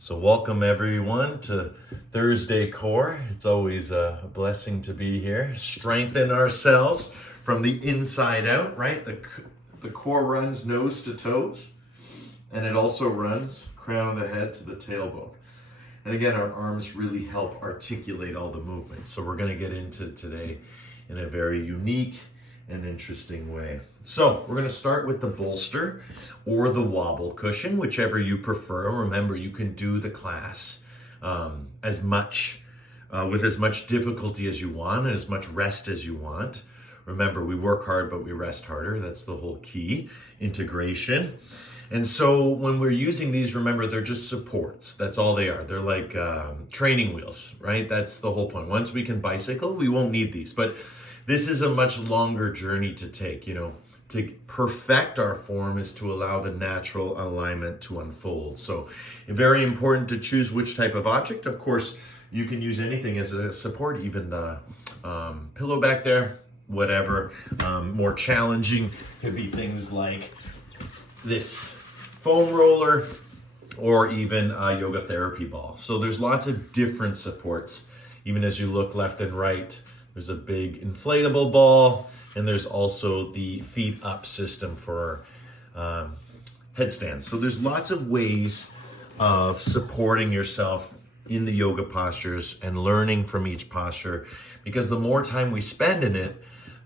So welcome everyone to Thursday Core. It's always a blessing to be here. Strengthen ourselves from the inside out, right? The core runs nose to toes, and it also runs crown of the head to the tailbone. And again, our arms really help articulate all the movements. So we're going to get into it today in a very unique and interesting way. So we're going to start with the bolster or the wobble cushion, whichever you prefer. Remember, you can do the class as much with as much difficulty as you want and as much rest as you want. Remember, we work hard, but we rest harder. That's the whole key, integration. And so when we're using these, remember, they're just supports. That's all they are. They're like training wheels, right? That's the whole point. Once we can bicycle, we won't need these. But this is a much longer journey to take, to perfect our form is to allow the natural alignment to unfold. So very important to choose which type of object. Of course, you can use anything as a support, even the pillow back there, whatever. More challenging could be things like this foam roller or even a yoga therapy ball. So there's lots of different supports. Even as you look left and right, there's a big inflatable ball, and there's also the feet up system for headstands. So there's lots of ways of supporting yourself in the yoga postures and learning from each posture, because the more time we spend in it,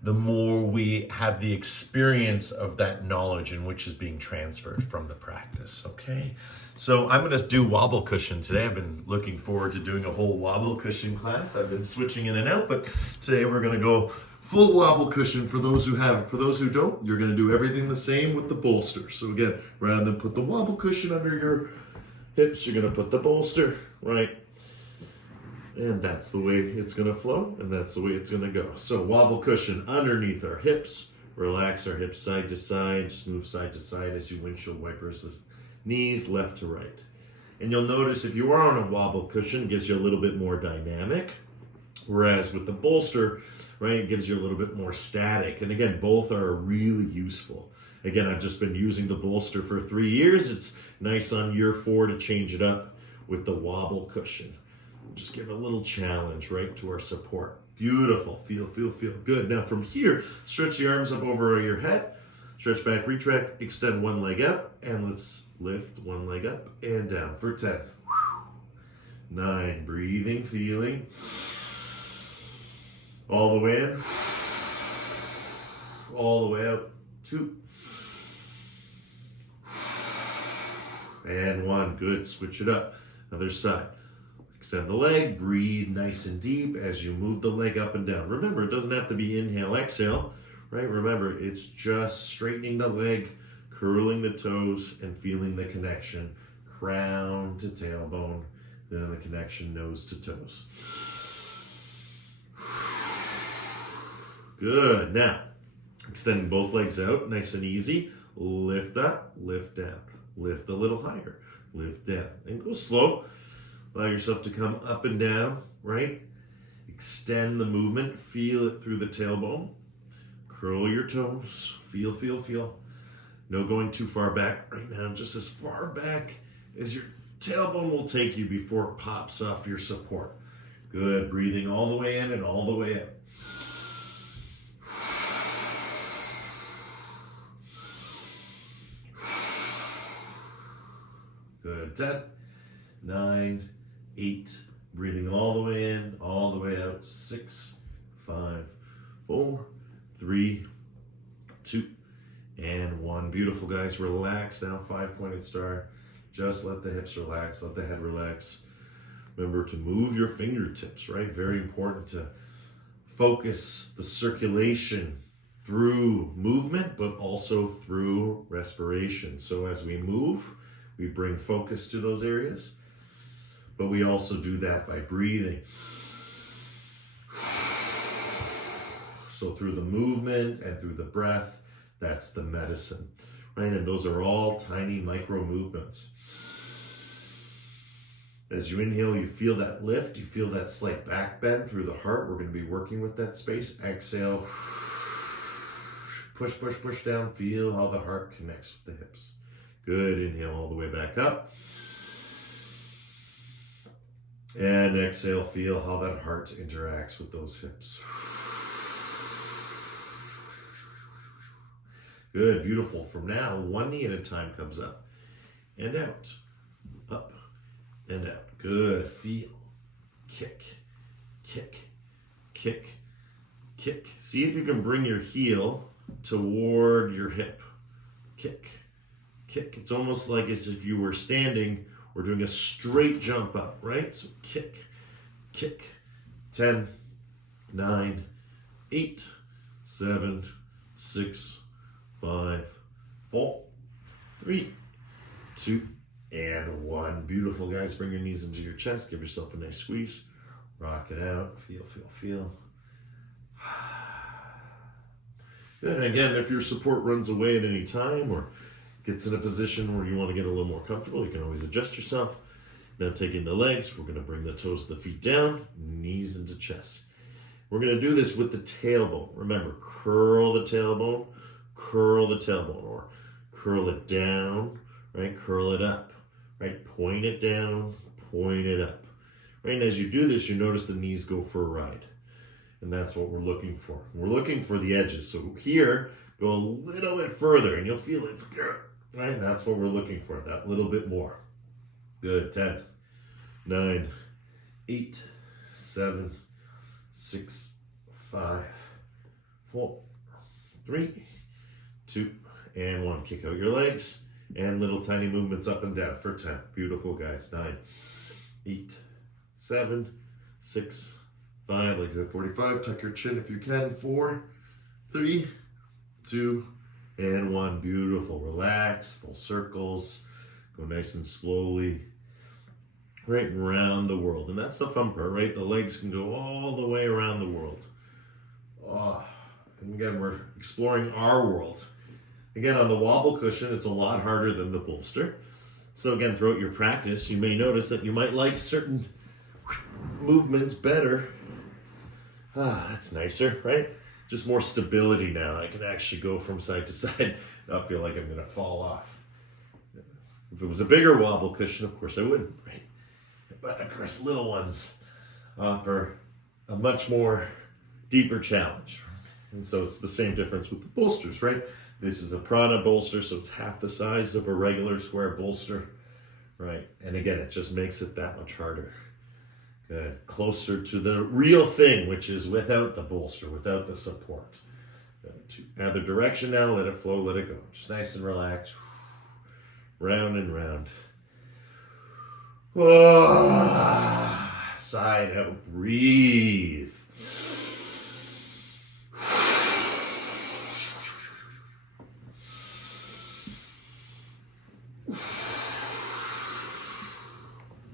the more we have the experience of that knowledge in which is being transferred from the practice, okay? So I'm gonna do wobble cushion today. I've been looking forward to doing a whole wobble cushion class. I've been switching in and out, but today we're gonna go full wobble cushion for those who have. For those who don't, you're gonna do everything the same with the bolster. So again, rather than put the wobble cushion under your hips, you're gonna put the bolster, right? And that's the way it's gonna flow, and that's the way it's gonna go. So wobble cushion underneath our hips. Relax our hips side to side. Just move side to side as you windshield wipers the knees left to right. And you'll notice if you are on a wobble cushion, it gives you a little bit more dynamic. Whereas with the bolster, right, it gives you a little bit more static. And again, both are really useful. Again, I've just been using the bolster for 3 years. It's nice on year 4 to change it up with the wobble cushion. Just give a little challenge, right, to our support. Beautiful. Feel good. Now from here, stretch the arms up over your head. Stretch back, retract, extend one leg up, and let's lift one leg up and down for 10. 9, breathing, feeling. All the way in. All the way out. 2. And 1. Good. Switch it up. Other side. Extend the leg, breathe nice and deep as you move the leg up and down. Remember, it doesn't have to be inhale, exhale, right? Remember, it's just straightening the leg, curling the toes, and feeling the connection. Crown to tailbone, then the connection nose to toes. Good. Now, extending both legs out, nice and easy. Lift up, lift down. Lift a little higher, lift down. And go slow. Allow yourself to come up and down, right? Extend the movement. Feel it through the tailbone. Curl your toes. Feel. No going too far back right now. Just as far back as your tailbone will take you before it pops off your support. Good. Breathing all the way in and all the way out. Good. 10, 9, 8, breathing all the way in, all the way out. 6, 5, 4, 3, 2, and 1. Beautiful, guys. Relax now. 5-pointed star. Just let the hips relax. Let the head relax. Remember to move your fingertips, right? Very important to focus the circulation through movement, but also through respiration. So as we move, we bring focus to those areas. But we also do that by breathing. So through the movement and through the breath, that's the medicine, right? And those are all tiny micro movements. As you inhale, you feel that lift, you feel that slight back bend through the heart. We're going to be working with that space. Exhale, push down. Feel how the heart connects with the hips. Good. Inhale all the way back up. And exhale, feel how that heart interacts with those hips. Good, beautiful. From now, one knee at a time comes up and out, up and out. Good, feel, kick, kick, kick, kick. See if you can bring your heel toward your hip. Kick, kick. It's almost like as if you were standing or doing a straight jump up, right? So kick, kick. 10, 9, 8, 7, 6, 5, 4, 3, 2, and 1. Beautiful, guys. Bring your knees into your chest. Give yourself a nice squeeze. Rock it out. Feel, feel, feel. Good. And again, if your support runs away at any time or gets in a position where you want to get a little more comfortable, you can always adjust yourself. Now taking the legs, we're going to bring the toes of the feet down, knees into chest. We're going to do this with the tailbone. Remember, curl the tailbone, or curl it down, right? Curl it up, right? Point it down, point it up. Right, and as you do this, you notice the knees go for a ride. And that's what we're looking for. We're looking for the edges. So here, go a little bit further and you'll feel it's good, right? That's what we're looking for, that little bit more. Good, 10, 9, 8, 7, 6, 5, 4, 3, 2, and 1. Kick out your legs and little tiny movements up and down for 10. Beautiful, guys. 9, 8, 7, 6, 5, legs at 45. Tuck your chin if you can. 4, 3, 2, and 1. Beautiful. Relax. Full circles. Go nice and slowly. Right around the world. And that's the fun part, right? The legs can go all the way around the world. Oh, and again, we're exploring our world. Again, on the wobble cushion, it's a lot harder than the bolster. So again, throughout your practice, you may notice that you might like certain movements better. That's nicer, right? Just more stability now. I can actually go from side to side, not feel like I'm gonna fall off. If it was a bigger wobble cushion, of course I wouldn't, right? But of course, little ones offer a much more deeper challenge. And so it's the same difference with the bolsters, right? This is a prana bolster, so it's half the size of a regular square bolster, right? And again, it just makes it that much harder. Good. Closer to the real thing, which is without the bolster, without the support. To other direction now, let it flow, let it go. Just nice and relaxed. Round and round. Oh, side out, breathe.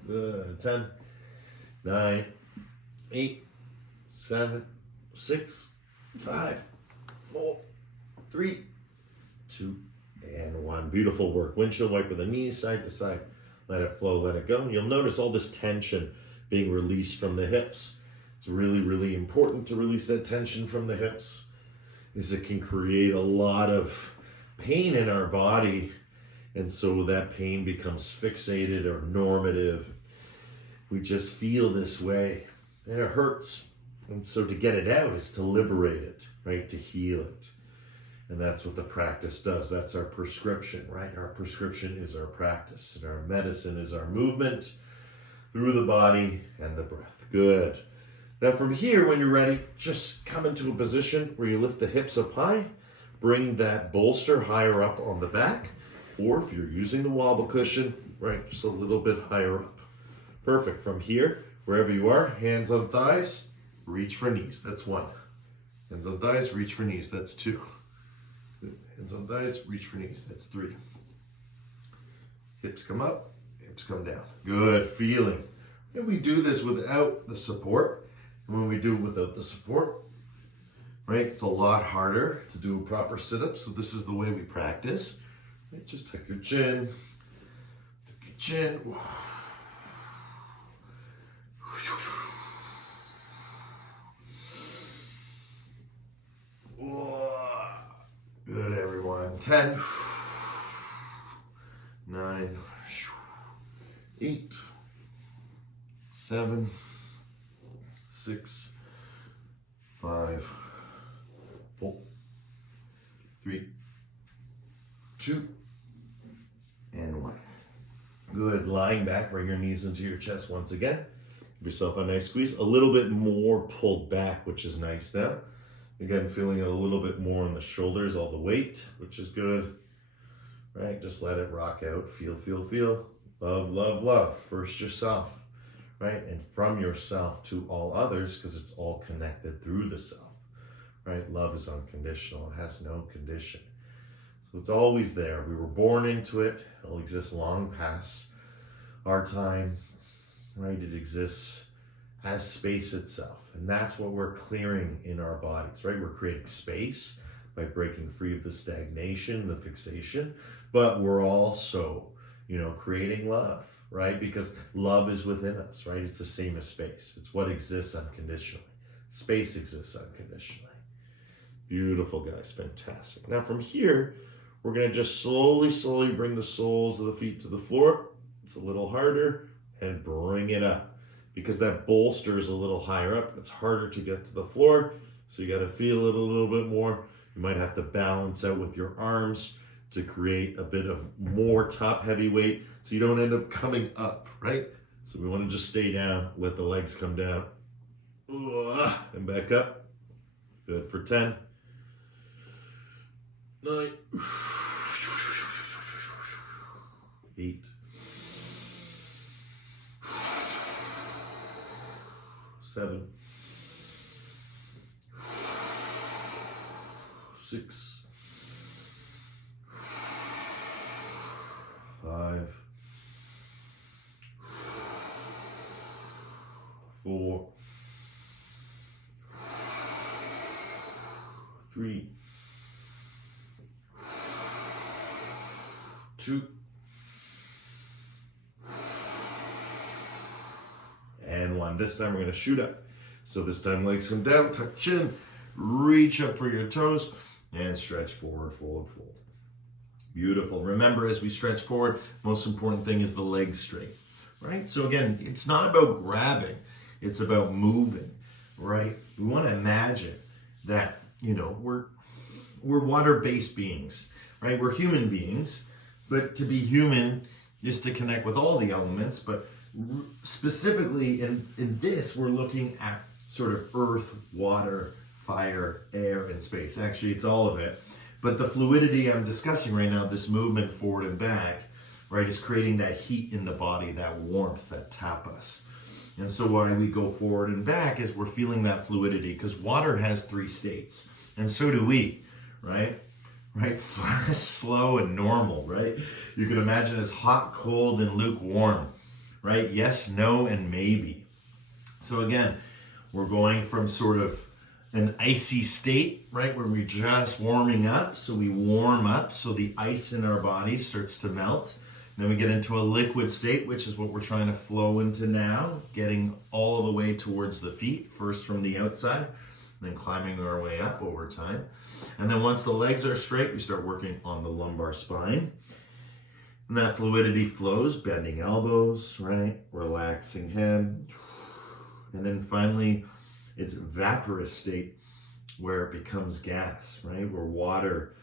Good. 10, 9, 8, 7, 6, 5, 4, 3, 2, and 1. Beautiful work. Windshield wiper the knees side to side. Let it flow, let it go. And you'll notice all this tension being released from the hips. It's really, really important to release that tension from the hips, because it can create a lot of pain in our body. And so that pain becomes fixated or normative. We just feel this way and it hurts. And so to get it out is to liberate it, right? To heal it. And that's what the practice does. That's our prescription, right? Our prescription is our practice, and our medicine is our movement through the body and the breath. Good. Now from here, when you're ready, just come into a position where you lift the hips up high, bring that bolster higher up on the back, or if you're using the wobble cushion, right, just a little bit higher up. Perfect. From here, wherever you are, hands on thighs, reach for knees. That's 1. Hands on thighs, reach for knees. That's 2. Hands on thighs, reach for knees. That's 3. Hips come up, hips come down. Good feeling. And we do this without the support. And when we do it without the support, right, it's a lot harder to do a proper sit-up. So this is the way we practice. Right, just tuck your chin. Tuck your chin. Good, everyone. 10, 9, 8, 7, 6, 5, 4, 3, 2, and 1. Good. Lying back, bring your knees into your chest once again. Give yourself a nice squeeze. A little bit more pulled back, which is nice now. Again, feeling it a little bit more on the shoulders, all the weight, which is good. Right? Just let it rock out. Feel, feel, feel. Love, love, love. First yourself. Right? And from yourself to all others, because it's all connected through the self. Right? Love is unconditional. It has no condition. So it's always there. We were born into it. It'll exist long past our time. Right? It exists as space itself. And that's what we're clearing in our bodies, right? We're creating space by breaking free of the stagnation, the fixation, but we're also, creating love, right? Because love is within us, right? It's the same as space. It's what exists unconditionally. Space exists unconditionally. Beautiful, guys. Fantastic. Now from here, we're going to just slowly bring the soles of the feet to the floor. It's a little harder, and bring it up. Because that bolster is a little higher up, it's harder to get to the floor. So you got to feel it a little bit more. You might have to balance out with your arms to create a bit of more top heavy weight so you don't end up coming up, right? So we want to just stay down, let the legs come down. And back up. Good for 10. 9. 8. 7, 6, 5, 4, 3, 2, and 1. This time we're going to shoot up. So this time legs come down, tuck chin, reach up for your toes, and stretch forward, fold. Beautiful. Remember, as we stretch forward, most important thing is the legs straight, right? So again, it's not about grabbing, it's about moving, right? We want to imagine that, we're water-based beings, right? We're human beings, but to be human is to connect with all the elements, but specifically in this, we're looking at sort of earth, water, fire, air, and space. Actually, it's all of it. But the fluidity I'm discussing right now, this movement forward and back, right, is creating that heat in the body, that warmth, that tapas. And so why we go forward and back is we're feeling that fluidity, because water has 3 states, and so do we, right? Right? Fast, slow, and normal, right? You can imagine it's hot, cold, and lukewarm. Right? Yes, no, and maybe. So again, we're going from sort of an icy state, right, where we're just warming up. So we warm up, so the ice in our body starts to melt. Then we get into a liquid state, which is what we're trying to flow into now, getting all the way towards the feet, first from the outside, then climbing our way up over time. And then once the legs are straight, we start working on the lumbar spine. And that fluidity flows, bending elbows, right? Relaxing head. And then finally, it's vaporous state where it becomes gas, right? Where water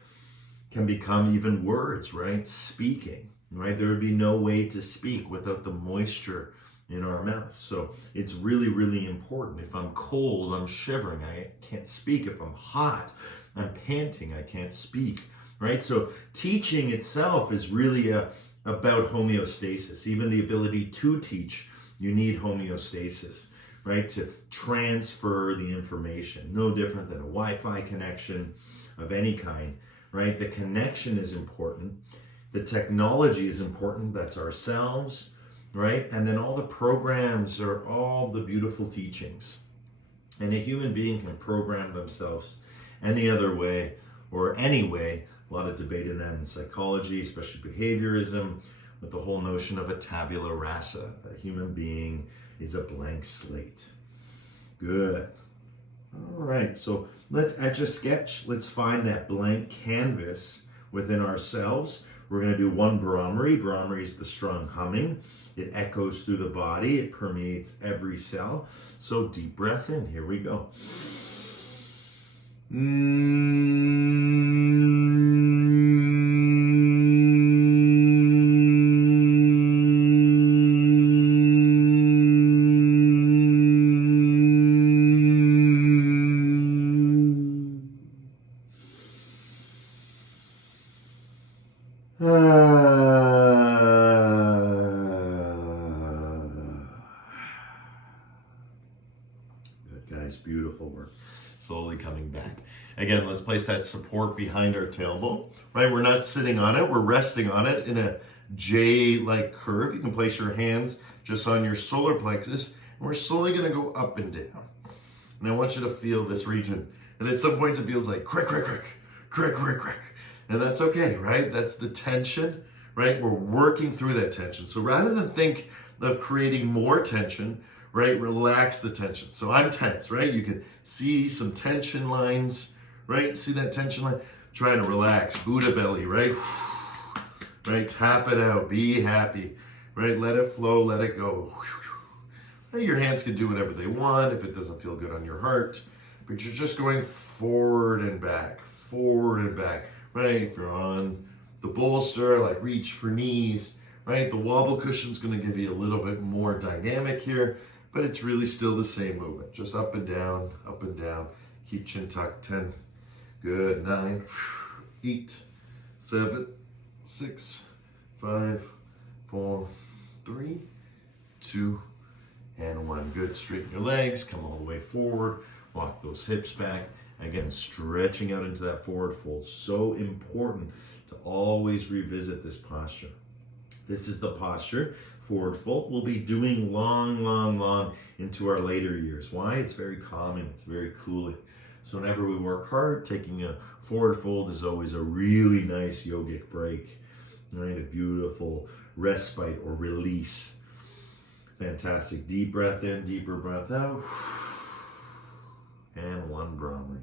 can become even words, right? Speaking, right? There would be no way to speak without the moisture in our mouth. So it's really, really important. If I'm cold, I'm shivering, I can't speak. If I'm hot, I'm panting, I can't speak. Right? So teaching itself is really about homeostasis. Even the ability to teach, you need homeostasis, right? To transfer the information. No different than a Wi-Fi connection of any kind, right? The connection is important. The technology is important. That's ourselves, right? And then all the programs are all the beautiful teachings. And a human being can program themselves any other way or any way. A lot of debate in that in psychology, especially behaviorism, with the whole notion of a tabula rasa, that a human being is a blank slate. Good. All right, so let's etch a sketch. Let's find that blank canvas within ourselves. We're going to do one Brahmari. Brahmari is the strong humming. It echoes through the body. It permeates every cell. So deep breath in. Here we go. Good, guys. Beautiful work. Slowly coming back. Again, let's place that support behind our tailbone, right? We're not sitting on it. We're resting on it in a J-like curve. You can place your hands just on your solar plexus, and we're slowly going to go up and down. And I want you to feel this region. And at some points, it feels like crick, crick, crick, crick, crick, crick. And that's okay, right? That's the tension, right? We're working through that tension. So rather than think of creating more tension, right? Relax the tension. So I'm tense, right? You can see some tension lines, right? See that tension line? Trying to relax, Buddha belly, right? Right, tap it out, be happy, right? Let it flow, let it go. Your hands can do whatever they want if it doesn't feel good on your heart, but you're just going forward and back, right? If you're on the bolster, like reach for knees, right? The wobble cushion's gonna give you a little bit more dynamic here, but it's really still the same movement. Just up and down, keep chin tucked, 10, good, 9, 8, 7, 6, 5, 4, 3, 2, and 1. Good. Straighten your legs, come all the way forward, walk those hips back. Again, stretching out into that forward fold. So important to always revisit this posture. This is the posture, forward fold, we'll be doing long into our later years. Why? It's very calming, it's very cooling. So whenever we work hard, taking a forward fold is always a really nice yogic break, right? A beautiful respite or release. Fantastic. Deep breath in, deeper breath out. And 1 Brahmari.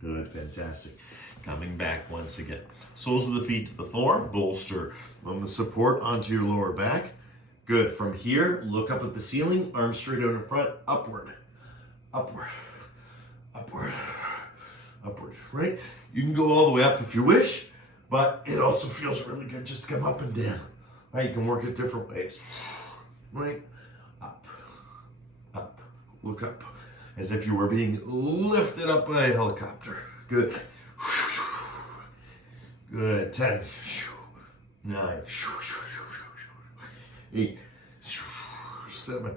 Good, fantastic. Coming back once again. Soles of the feet to the floor, bolster on the support onto your lower back. Good, from here, look up at the ceiling, arms straight out in front, upward, right? You can go all the way up if you wish, but it also feels really good just to come up and down, right? You can work it different ways, right? Up, look up, as if you were being lifted up by a helicopter. Good. Good. 10, 9, 8, 7,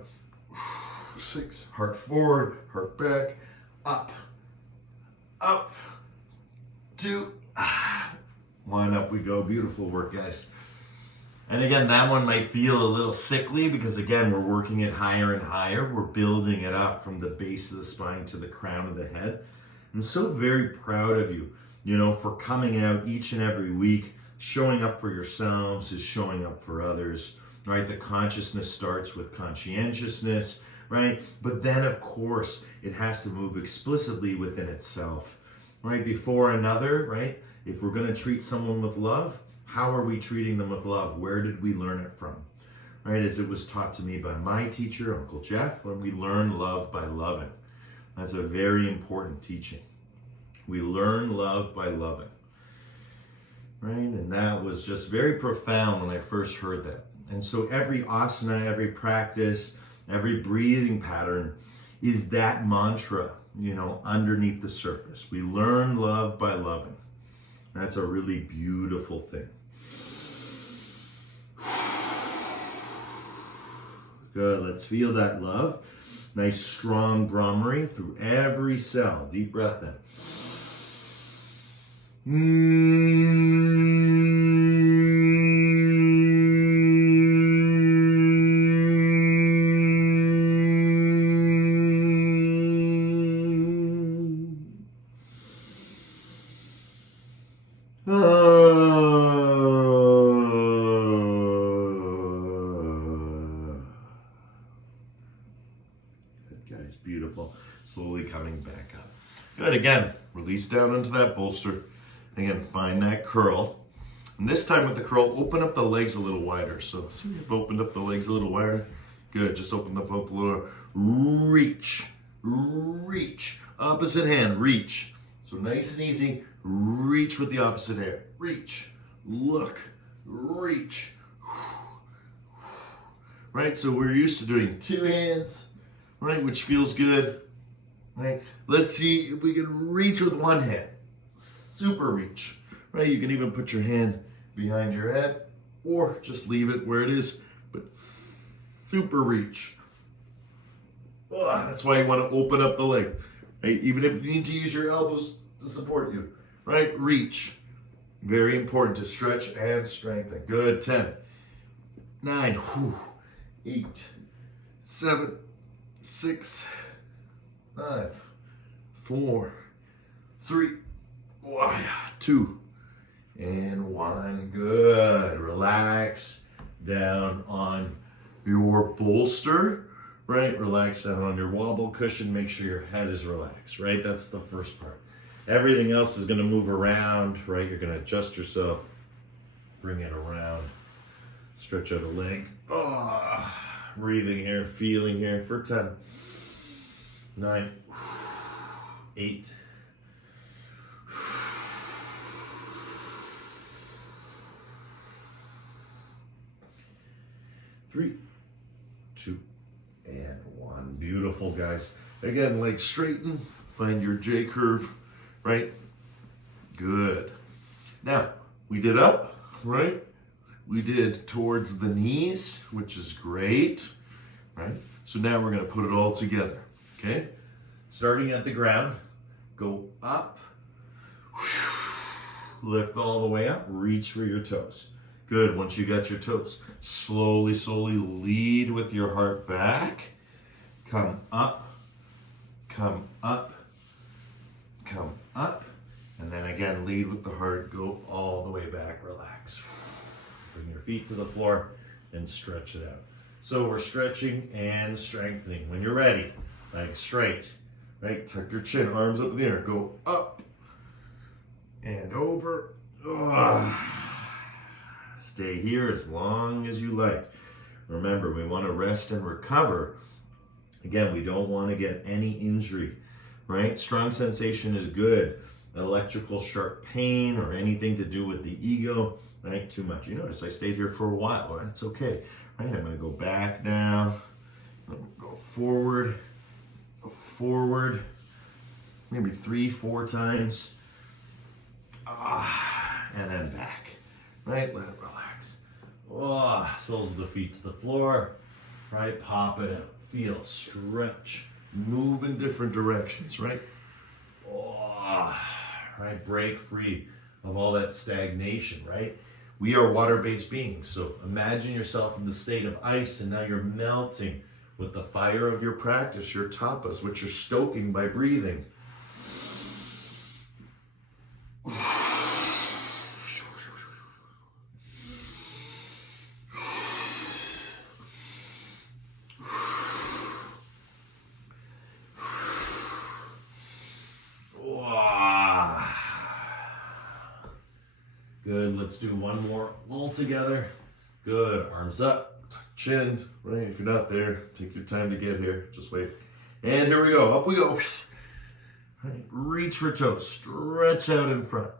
6. Heart forward, heart back, up, 2, 1. Up we go. Beautiful work, guys. And again, that one might feel a little sickly because again, we're working it higher and higher. We're building it up from the base of the spine to the crown of the head. I'm so very proud of you, for coming out each and every week. Showing up for yourselves is showing up for others, right? The consciousness starts with conscientiousness, right? But then, of course, it has to move explicitly within itself, right? Before another, right? If we're going to treat someone with love, how are we treating them with love? Where did we learn it from? Right? As it was taught to me by my teacher, Uncle Jeff, when we learn love by loving. That's a very important teaching. We learn love by loving. Right? And that was just very profound when I first heard that. And so every asana, every practice, every breathing pattern is that mantra, underneath the surface. We learn love by loving. That's a really beautiful thing. Good, let's feel that love. Nice strong Brahmari through every cell. Deep breath in. guys. Beautiful. Slowly coming back up. Good. Again, release down into that bolster. Again, find that curl. And this time with the curl, open up the legs a little wider. So see you've opened up the legs a little wider. Good. Just open them up a little. Reach. Reach. Opposite hand. Reach. So nice and easy. Reach with the opposite hand. Reach. Look. Reach. Right? So we're used to doing two hands, right? Which feels good. Right? Let's see if we can reach with one hand. Super reach. Right? You can even put your hand behind your head or just leave it where it is, but super reach. Oh, that's why you want to open up the leg. Right? Even if you need to use your elbows to support you. Right? Reach. Very important to stretch and strengthen. Good. 10, 9, 8, 7, 6, 5, 4, 3, 2, and 1. Good. Relax down on your bolster, right? Relax down on your wobble cushion. Make sure your head is relaxed, right? That's the first part. Everything else is going to move around, right? You're going to adjust yourself, bring it around, stretch out a leg. Oh, breathing here, feeling here for 10, 9, 8, 3, 2, and 1. Beautiful, guys. Again, legs straighten. Find your J curve, right? Good. Now, we did up, right? We did towards the knees, which is great, right? So now we're going to put it all together, okay? Starting at the ground, go up, lift all the way up, reach for your toes. Good. Once you got your toes, slowly, slowly lead with your heart back. Come up, come up, come up. And then again, lead with the heart, go all the way back, relax. Bring your feet to the floor and stretch it out. So we're stretching and strengthening. When you're ready, legs straight, right? Tuck your chin, arms up in the air, go up and over. Stay here as long as you like. Remember, we want to rest and recover. Again, we don't want to get any injury, right? Strong sensation is good. Electrical sharp pain or anything to do with the ego, right? Too much. You notice I stayed here for a while. Right? That's okay. Right? I'm going to go back now. Go forward, maybe 3, 4 times. And then back. Right? Let it relax. Soles of the feet to the floor. Right? Pop it out. Feel, stretch, move in different directions, right? Right? Break free of all that stagnation, right? We are water-based beings, so imagine yourself in the state of ice and now you're melting with the fire of your practice, your tapas, which you're stoking by breathing. Good, let's do one more all together. Good, arms up, chin, right? If you're not there, take your time to get here, just wait. And here we go, up we go. Right. Reach for toes, stretch out in front.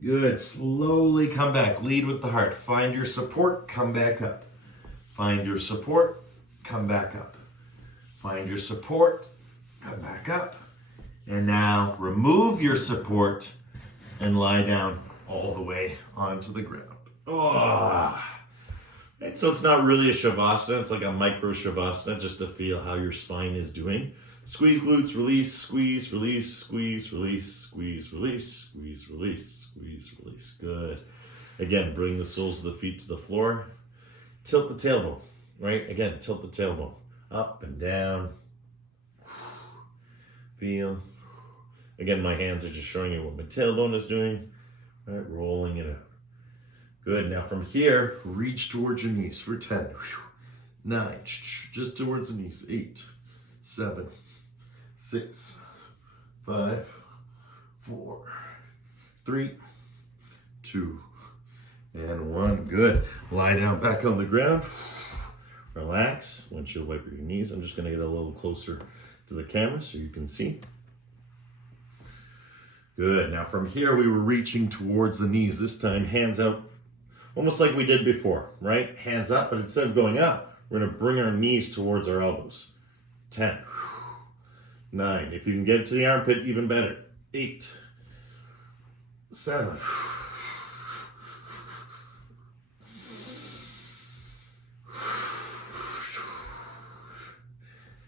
Good, slowly come back, lead with the heart. Find your support, come back up. Find your support, come back up. Find your support, come back up. And now remove your support and lie down all the way onto the ground. Right, so it's not really a shavasana, it's like a micro shavasana just to feel how your spine is doing. Squeeze glutes, release, squeeze, release, squeeze, release, squeeze, release, squeeze, release, squeeze, release. Good. Again, bring the soles of the feet to the floor. Tilt the tailbone, right? Again, tilt the tailbone. Up and down. Feel. Again, my hands are just showing you what my tailbone is doing. Right, rolling it out. Good. Now from here, reach towards your knees for 10, 9, just towards the knees. 8, 7, 6, 5, 4, 3, 2, and 1. Good. Lie down back on the ground. Relax. Windshield wiper your knees. I'm just going to get a little closer to the camera so you can see. Good. Now from here, we were reaching towards the knees. This time, hands out, almost like we did before, right? Hands up, but instead of going up, we're going to bring our knees towards our elbows. 10, 9. If you can get to the armpit, even better. 8, 7,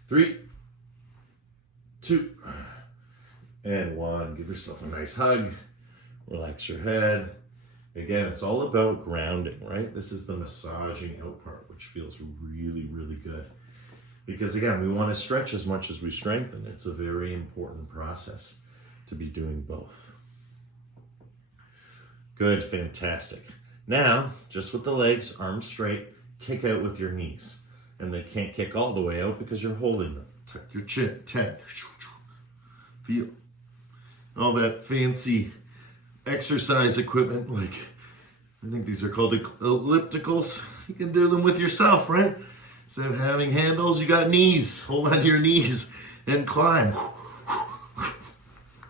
3, 2, and 1. Give yourself a nice hug. Relax your head. Again, it's all about grounding, right? This is the massaging out part, which feels really, really good. Because again, we want to stretch as much as we strengthen. It's a very important process to be doing both. Good, fantastic. Now, just with the legs, arms straight, kick out with your knees. And they can't kick all the way out because you're holding them. Tuck your chin. 10. Feel all that fancy exercise equipment, like I think these are called ellipticals. You can do them with yourself, right? Instead of having handles, you got knees. Hold on to your knees and climb.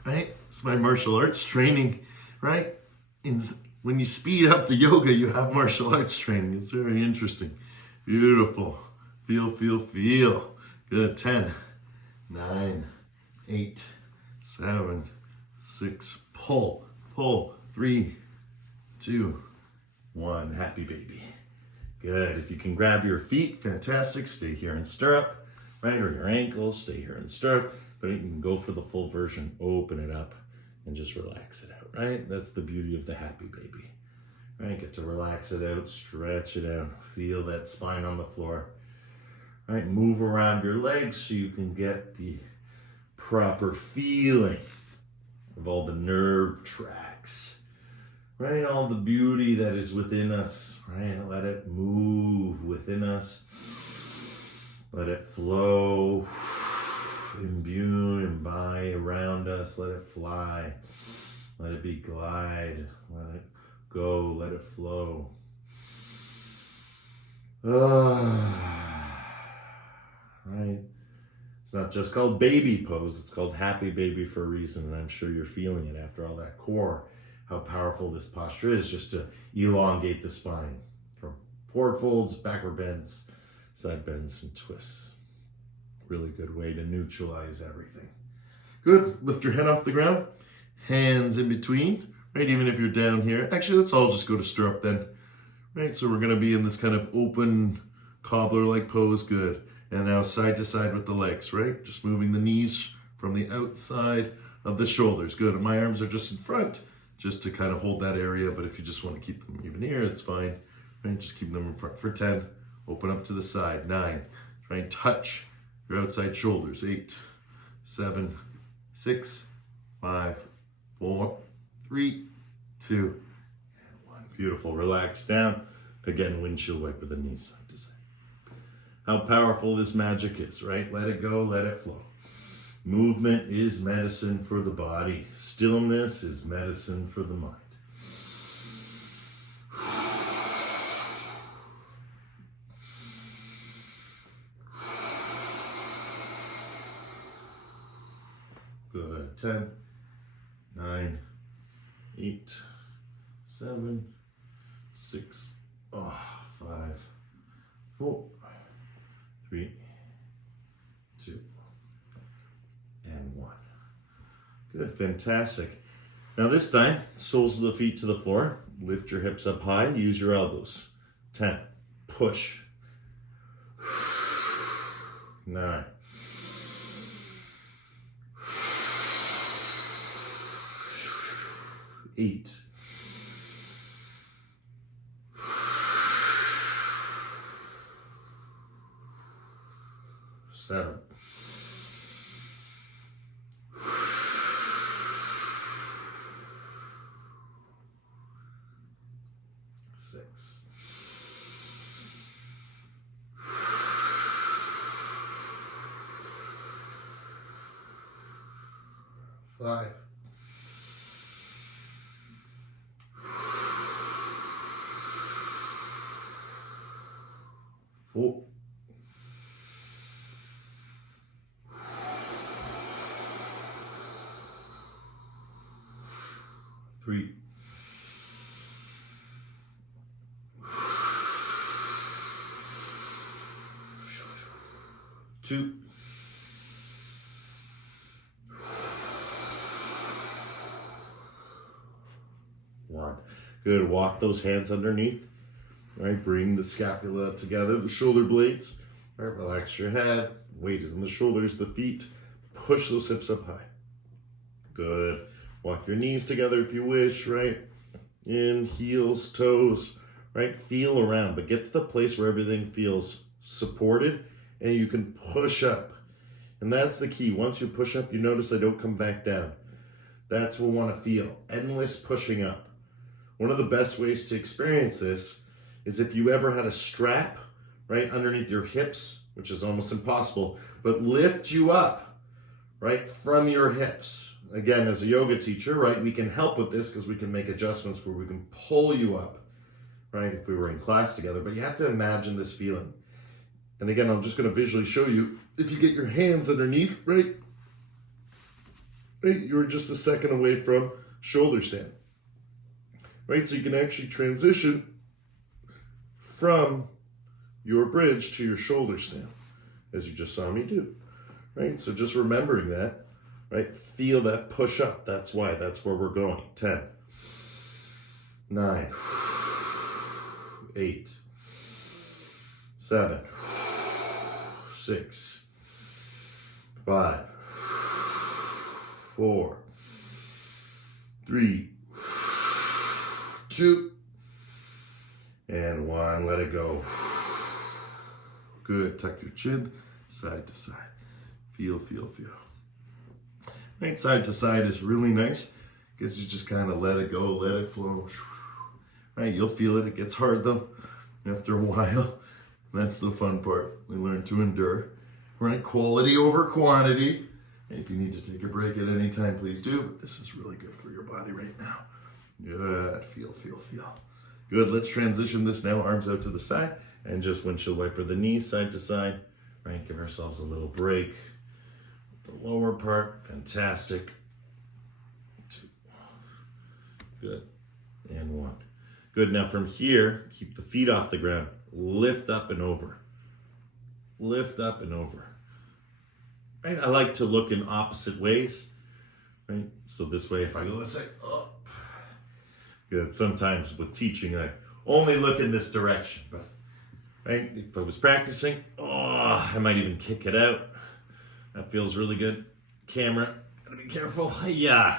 Right? It's my martial arts training, right? When you speed up the yoga, you have martial arts training. It's very interesting. Beautiful. Feel, feel, feel. Good. 10, 9, 8, 7, 6. Pull, pull. 3, 2, 1. Happy baby. Good. If you can grab your feet, fantastic. Stay here in stirrup, right? Or your ankles, stay here in stirrup. But you can go for the full version. Open it up and just relax it out, right? That's the beauty of the happy baby, right? Get to relax it out, stretch it out. Feel that spine on the floor. Right, move around your legs so you can get the proper feeling of all the nerve tracks, right? All the beauty that is within us, right? Let it move within us. Let it flow, imbue, imbibe around us. Let it fly. Let it be glide. Let it go. Let it flow. Right? It's not just called baby pose, it's called happy baby for a reason, and I'm sure you're feeling it after all that core, how powerful this posture is just to elongate the spine from forward folds, backward bends, side bends, and twists. Really good way to neutralize everything. Good. Lift your head off the ground, hands in between, right? Even if you're down here. Actually, let's all just go to stirrup then, right? So we're going to be in this kind of open cobbler-like pose. Good. And now side to side with the legs, right? Just moving the knees from the outside of the shoulders. Good. And my arms are just in front, just to kind of hold that area. But if you just want to keep them even here, it's fine. Right? Just keep them in front for 10. Open up to the side. 9. Try and touch your outside shoulders. 8, 7, 6, 5, 4, 3, 2, and 1. Beautiful. Relax down. Again, windshield wiper the knees side to side. How powerful this magic is, right? Let it go, let it flow. Movement is medicine for the body. Stillness is medicine for the mind. Good. 10, 9, 8, 7, 6, 5, 4, 3, 2, and 1. Good, fantastic. Now this time, soles of the feet to the floor. Lift your hips up high, use your elbows. 10, push. 9. 8. 7. 6. 5. 5, 4, 3, 2, 1. Good. Walk those hands underneath. Right, bring the scapula together, the shoulder blades. Right, relax your head. Weight is in the shoulders, the feet. Push those hips up high. Good. Walk your knees together if you wish, right? In, heels, toes, right? Feel around, but get to the place where everything feels supported and you can push up. And that's the key. Once you push up, you notice I don't come back down. That's what we want to feel. Endless pushing up. One of the best ways to experience this is if you ever had a strap right underneath your hips, which is almost impossible, but lift you up right from your hips. Again, as a yoga teacher, right, we can help with this because we can make adjustments where we can pull you up, right, if we were in class together. But you have to imagine this feeling. And again, I'm just going to visually show you. If you get your hands underneath, right, you're just a second away from shoulder stand. Right, so you can actually transition from your bridge to your shoulder stand, as you just saw me do. Right, so just remembering that, right, feel that push up. That's why, that's where we're going. 10, 9, 8, 7, 6, 5, 4, 3, 2, and 1. Let it go. Good. Tuck your chin, side to side. Feel, feel, feel. Right, side to side is really nice. Guess you just kind of let it go, let it flow. Right, you'll feel it. It gets hard though after a while. That's the fun part. We learn to endure. Right, quality over quantity. If you need to take a break at any time, please do. But this is really good for your body right now. Good. Feel, feel, feel. Good. Let's transition this now. Arms out to the side and just windshield wiper the knees side to side. Right, give ourselves a little break. The lower part, fantastic. 2, good, and 1. Good, now from here, keep the feet off the ground. Lift up and over. Lift up and over. Right, I like to look in opposite ways. Right, so this way, if I go this way, up. Good, sometimes with teaching, I only look in this direction, but right, if I was practicing, I might even kick it out. That feels really good. Camera, gotta be careful. Yeah.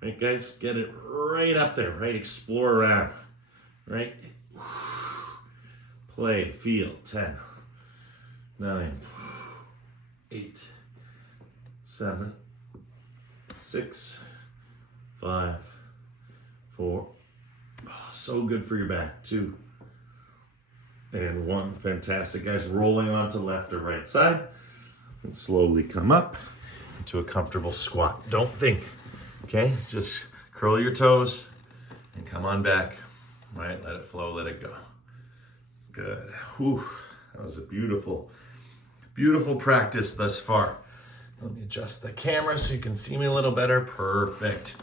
Right, guys, get it right up there, right? Explore around, right? Play, feel. 10, 9, 8, 7, 6, 5, 4. So good for your back. 2, and 1. Fantastic, guys. Rolling onto left or right side. And slowly come up into a comfortable squat. Don't think, okay? Just curl your toes and come on back. All right, let it flow, let it go. Good. Whew. That was a beautiful, beautiful practice thus far. Let me adjust the camera so you can see me a little better. Perfect.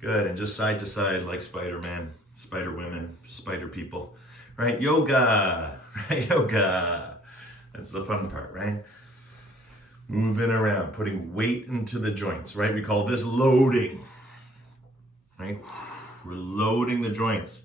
Good, and just side to side like Spider-Man, Spider-Women, Spider people. Right, yoga, right, yoga. That's the fun part, right? Moving around, putting weight into the joints, right? We call this loading, right? We're loading the joints.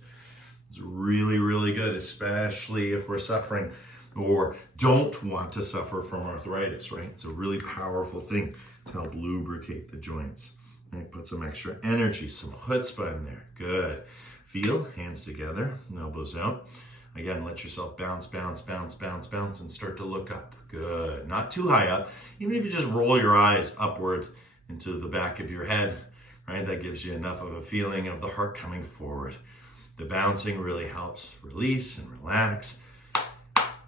It's really, really good, especially if we're suffering or don't want to suffer from arthritis, right? It's a really powerful thing to help lubricate the joints. Right? Put some extra energy, some chutzpah in there. Good. Feel, hands together, elbows out. Again, let yourself bounce, bounce, bounce, bounce, bounce, and start to look up. Good. Not too high up. Even if you just roll your eyes upward into the back of your head, right? That gives you enough of a feeling of the heart coming forward. The bouncing really helps release and relax,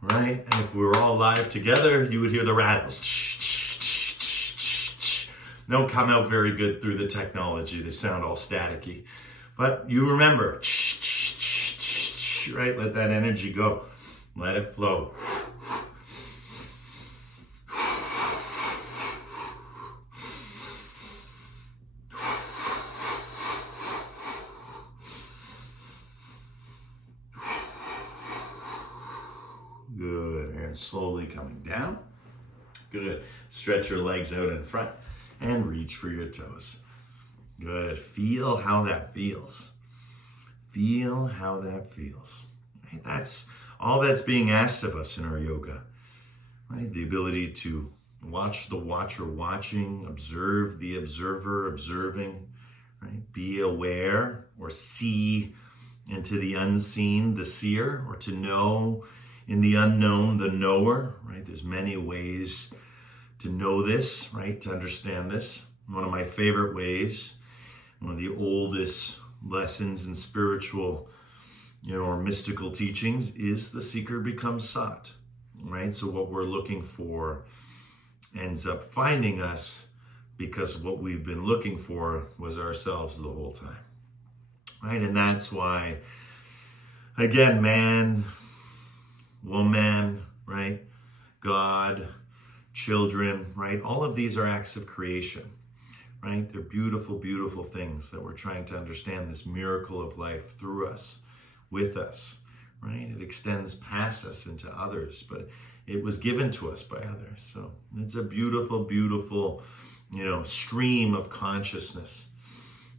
right? And if we were all live together, you would hear the rattles. don't come out very good through the technology. They sound all staticky. But you remember, right? Let that energy go. Let it flow. Good, and slowly coming down. Good, stretch your legs out in front and reach for your toes. Good, feel how that feels. Feel how that feels. Right? That's all that's being asked of us in our yoga. Right? The ability to watch the watcher watching, observe the observer observing, right? Be aware or see into the unseen, the seer, or to know in the unknown, the knower, right? There's many ways to know this, right? To understand this. One of my favorite ways, one of the oldest lessons in spiritual, or mystical teachings is the seeker becomes sought, right? So what we're looking for ends up finding us because what we've been looking for was ourselves the whole time, right? And that's why, again, man, woman, right? God, children, right? All of these are acts of creation, right? They're beautiful, beautiful things that we're trying to understand this miracle of life through us, with us, right? It extends past us into others, but it was given to us by others. So it's a beautiful, beautiful, stream of consciousness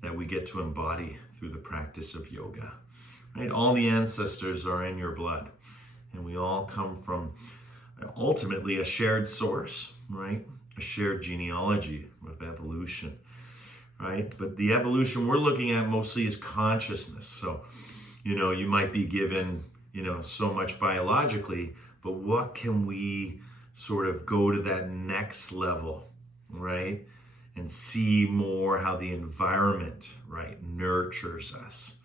that we get to embody through the practice of yoga, right? All the ancestors are in your blood, and we all come from ultimately a shared source, right? A shared genealogy of evolution, right? But the evolution we're looking at mostly is consciousness. So, you might be given, so much biologically, but what can we sort of go to that next level, right? And see more how the environment, right, nurtures us,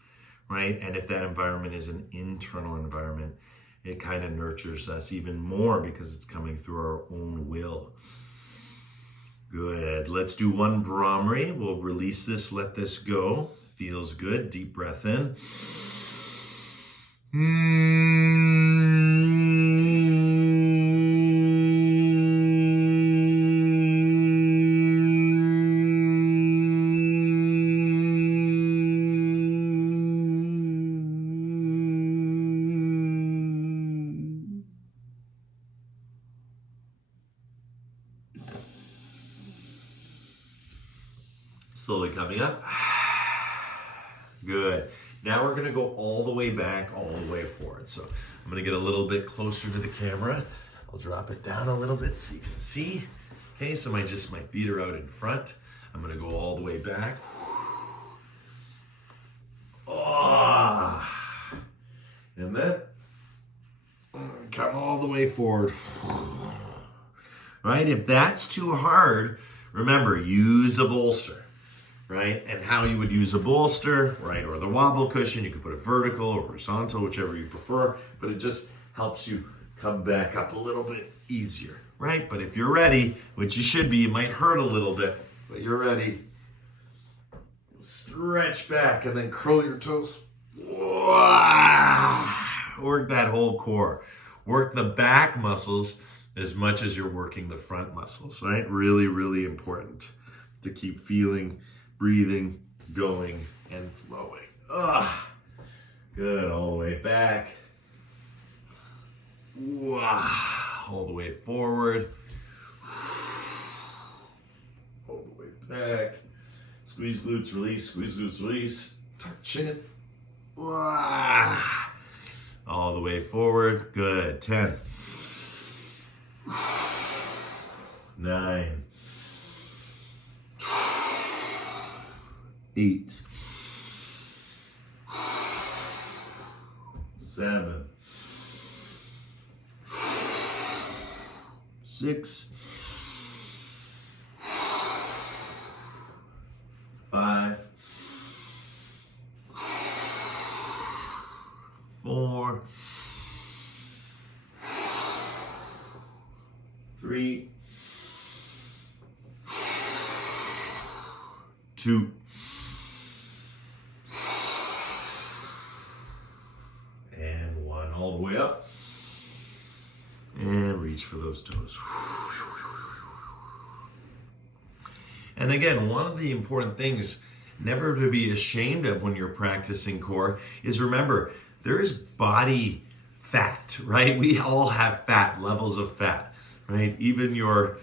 right? And if that environment is an internal environment, it kind of nurtures us even more because it's coming through our own will. Good. Let's do one Brahmari. We'll release this, let this go. Feels good. Deep breath in. Slowly coming up. Good. Now we're going to go all the way back, all the way forward. So I'm going to get a little bit closer to the camera. I'll drop it down a little bit so you can see. Okay, so my feet are out in front. I'm going to go all the way back. Oh. And then come all the way forward. Right? If that's too hard, remember, use a bolster. Right? And how you would use a bolster, right? Or the wobble cushion, you could put it vertical or horizontal, whichever you prefer, but it just helps you come back up a little bit easier, right? But if you're ready, which you should be, it might hurt a little bit, but you're ready. Stretch back and then curl your toes. Work that whole core. Work the back muscles as much as you're working the front muscles, right? Really, really important to keep feeling, breathing, going, and flowing. Good, all the way back. All the way forward. All the way back. Squeeze glutes, release, squeeze glutes, release. Touch it. All the way forward. Good, 10. 9. 8. 7. 6. 5. 4. 3. 2. And 1, all the way up. And reach for those toes. And again, one of the important things never to be ashamed of when you're practicing core is remember, there is body fat, right? We all have fat, levels of fat, right? Even your,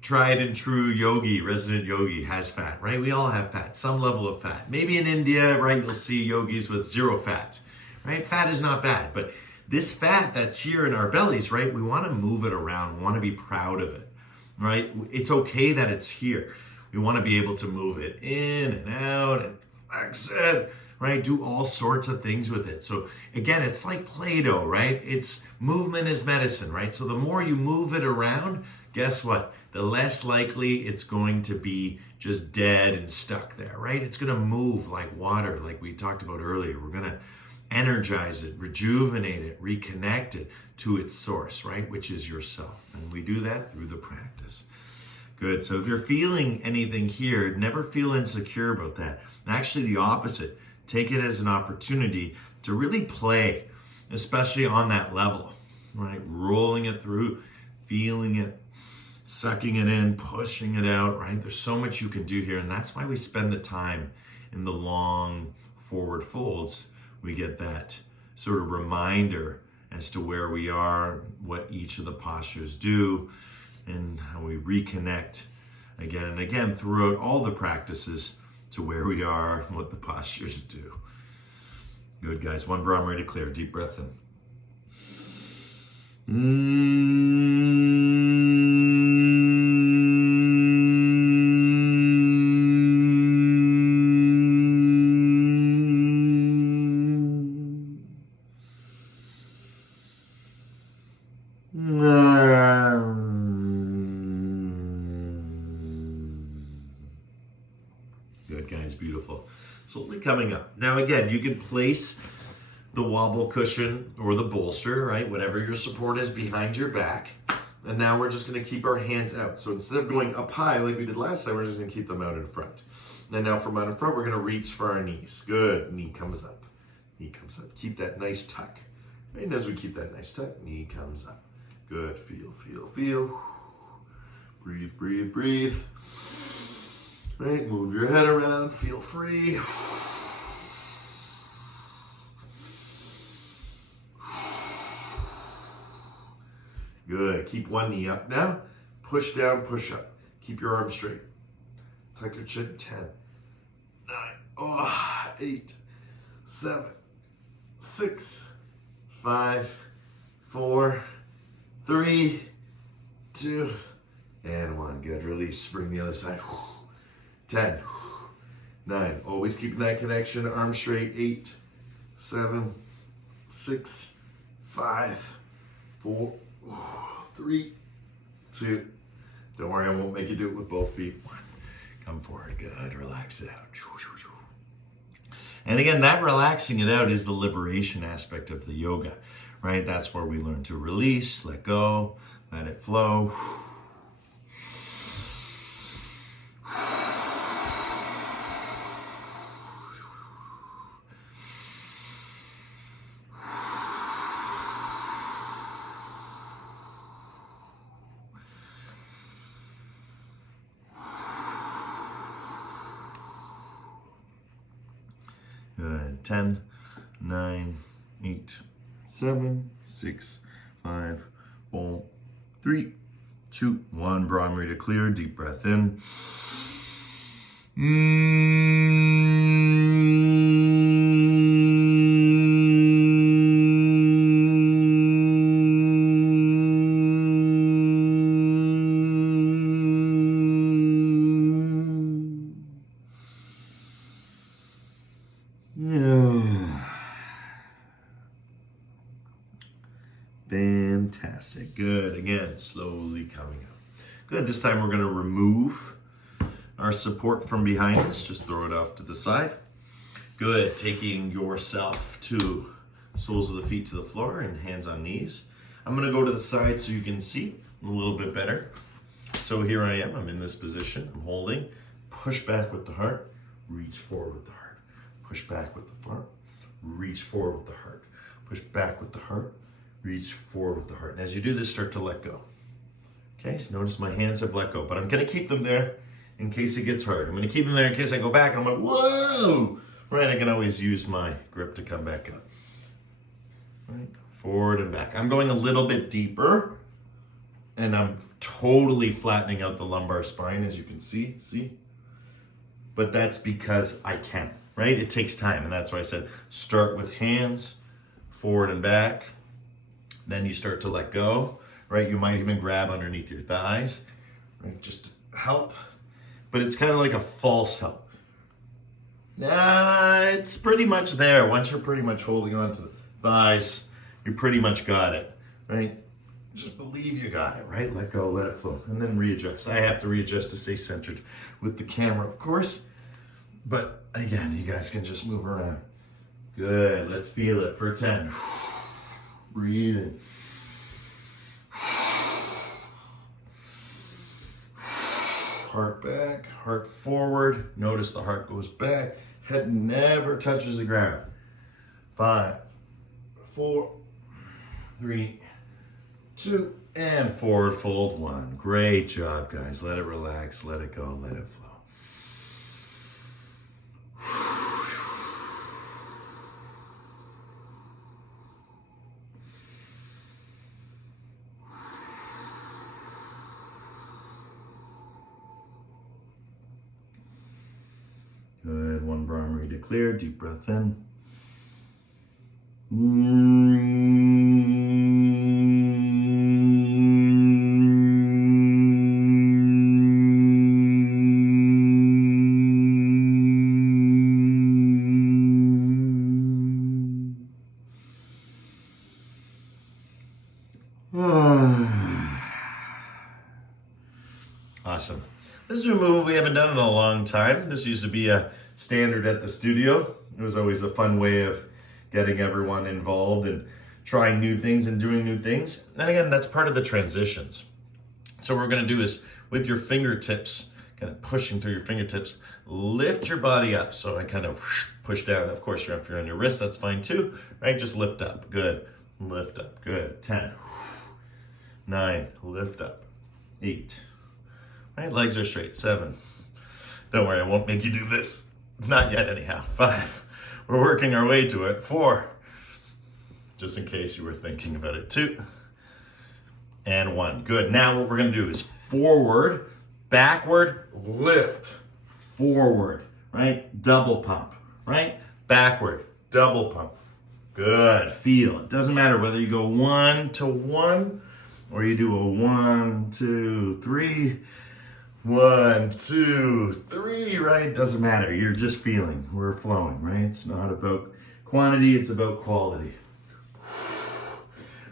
tried and true yogi, resident yogi has fat, right? We all have fat, some level of fat. Maybe in India, right, you'll see yogis with 0 fat, right? Fat is not bad, but this fat that's here in our bellies, right? We want to move it around. We want to be proud of it, right? It's okay that it's here. We want to be able to move it in and out and flex it, right? Do all sorts of things with it. So again, it's like Play-Doh, right? It's movement is medicine, right? So the more you move it around, guess what? The less likely it's going to be just dead and stuck there, right? It's going to move like water, like we talked about earlier. We're going to energize it, rejuvenate it, reconnect it to its source, right? Which is yourself. And we do that through the practice. Good. So if you're feeling anything here, never feel insecure about that. Actually, the opposite. Take it as an opportunity to really play, especially on that level, right? Rolling it through, feeling it, sucking it in, pushing it out, right? There's so much you can do here. And that's why we spend the time in the long forward folds. We get that sort of reminder as to where we are, what each of the postures do, and how we reconnect again and again throughout all the practices to where we are and what the postures do. Good, guys. 1 brow, I'm ready to clear. Deep breath in. Good, guys, beautiful. Slowly coming up. Now again, you can place the wobble cushion or the bolster, right? Whatever your support is behind your back. And now we're just gonna keep our hands out. So instead of going up high like we did last time, we're just gonna keep them out in front. And now from out in front, we're gonna reach for our knees. Good, knee comes up, knee comes up. Keep that nice tuck. Right? And as we keep that nice tuck, knee comes up. Good, feel, feel, feel. Breathe, breathe, breathe. Right, move your head around, feel free. Good, keep one knee up now. Push down, push up. Keep your arms straight. Tuck your chin, 10, 9, 8, 7, 6, 5, 4, 3, 2, and 1. Good, release, bring the other side. 10, 9, always keeping that connection, arms straight. 8, 7, 6, 5, 4, 3, 2. Don't worry, I won't make you do it with both feet. 1, come forward, good, relax it out. And again, that relaxing it out is the liberation aspect of the yoga, right? That's where we learn to release, let go, let it flow. Good. 10, 9, 8, 7, 6, 5, 4, 3, 2, 1. Brow ready to clear. Deep breath in. Fantastic. Good. Again, slowly coming up. Good. This time we're going to remove our support from behind us. Just throw it off to the side. Good. Taking yourself to soles of the feet to the floor and hands on knees. I'm going to go to the side so you can see a little bit better. So here I am. I'm in this position. I'm holding. push back with the heart, reach forward with the heart. Push back with the heart, reach forward with the heart. Push back with the heart, reach forward with the heart. And as you do this, start to let go. Okay, so notice my hands have let go, but I'm gonna keep them there in case it gets hard. I'm gonna keep them there in case I go back and I'm like, whoa! Right, I can always use my grip to come back up. Right, forward and back. I'm going a little bit deeper and I'm totally flattening out the lumbar spine, as you can see. But that's because I can, right? It takes time, and that's why I said start with hands, forward and back. Then you start to let go, right? You might even grab underneath your thighs, right? Just to help, but it's kind of like a false help. Nah, it's pretty much there. Once you're pretty much holding on to the thighs, you pretty much got it, right? Just believe you got it, right? Let go, let it flow, and then readjust. I have to readjust to stay centered with the camera, of course. But again, you guys can just move around. Good, let's feel it for 10. Breathe in. Heart back, heart forward. Notice the heart goes back. Head never touches the ground. 5, 4, 3, 2, and forward fold 1. Great job, guys. Let it relax, let it go, let it flow. Good, one primary to clear, deep breath in. Awesome. This is a move we haven't done in a long time. This used to be a standard at the studio. It was always a fun way of getting everyone involved and trying new things and doing new things. And again, that's part of the transitions. So what we're gonna do is with your fingertips, kind of pushing through your fingertips, lift your body up. So I kind of push down. Of course, if you're on your wrist, that's fine too, right? Just lift up, good. Lift up, good. 10, 9, lift up. 8, right? Legs are straight. 7. Don't worry, I won't make you do this. Not yet anyhow. 5, we're working our way to it. 4, just in case you were thinking about it. 2, and 1. Good. Now what we're gonna do is forward, backward, lift, forward, right? Double pump, right? Backward, double pump. Good, feel. It doesn't matter whether you go 1 to 1 or you do a 1, 2, 3, 1, 2, 3, right? Doesn't matter. You're just feeling. We're flowing, right? It's not about quantity, it's about quality.